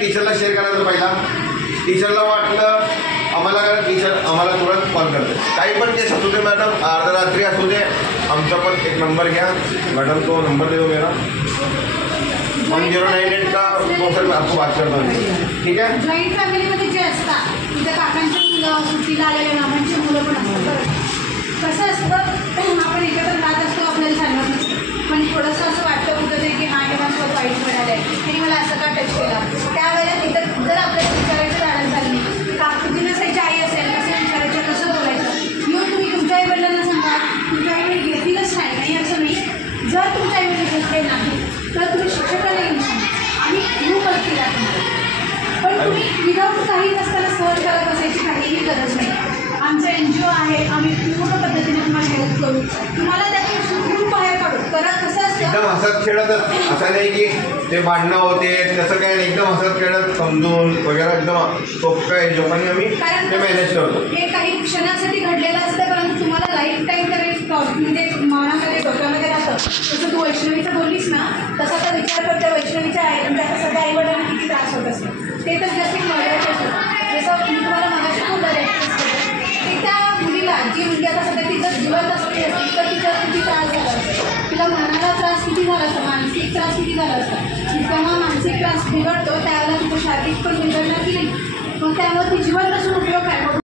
टीचरला share करायचं पहिला. टीचरला वाटलं आम्हाला कारण टीचर आम्हाला तुरंत कॉल करते. काही पण केस असू दे मॅडम, अर्ध्या रात्री असू दे, आमचा पण एक नंबर घ्या मैडम, तो नंबर दे दो मेरा 1098 का. तो सर मैं आपको बात करता हूँ. ठीक आहे. जॉईंट फॅमिलीमध्ये जे असतात तिथे काकांची मुलं, सुट्टीला आलेले मामांची मुलं पण असतात. कसं असतं, आपण एकत्र राहत असतो, आपल्याला सांगत नसतं, पण थोडंसं असं वाटतं कुठं की हां हे माझं वाईट मिळालं आहे, त्यांनी मला असं का टच केला. त्यावेळेला तिथं जर आपल्याला विचारायचं धाडस झालं नाही, काकूची नसायची आई असेल कसं विचारायचं, कसं बोलायचं. येऊन तुम्ही तुमच्या आईवडिलांना सांगा, तुमच्या आईवडील घेतीलच नाही असं नाही. जर तुमच्या आईवडील घेतले नाही तर तुम्ही शिक्षकाला येऊन सांगा आणि घेऊ करतील तुम्हाला. पण तुम्ही विदाऊट काही नसताना सहज करत बसायची काहीही गरज नाही. आमचं NGO आहे, आम्ही पूर्ण पद्धतीने तुम्हाला हेल्प करू, तुम्हाला त्यातून सुखरूप बाहेर काढू. कारण कसं असतं, एकदम हसत खेळतच, असं नाही की ते भांडणं होते तसं काय नाही, एकदम हसत खेळत समजून वगैरे एकदम सोपं हिशोबाने आम्ही ते मॅनेज करतो. हे काही क्षणासाठी घडलेलं असतं, परंतु तुम्हाला लाईफ टाईम तरी म्हणजे मनामध्ये डोक्यामध्ये राहतं. जसं तू वैष्णवीचं बोललीस ना, तसा तर विचार करते वैष्णवीच्या आई म्हणजे आता सध्या आईवडिलांना किती त्रास होत असतो, ते तर जास्त महत्त्वाचं असतं. जसं मी तुम्हाला मगाशी बोललं आहे, त्या मुलीला जी मुलगी आता सध्या तिचं जिवंत असते तर तिचा किती त्रास झाला असतो, तिला मनाला त्रास किती झाला असता, मानसिक त्रास किती झाला असता. जेव्हा मानसिक त्रास बिघडतो त्यावेळेला तिचं शारीरिक पण बिघडणार की नाही, मग त्यामुळे ती जिवंत असून उपयोग काय.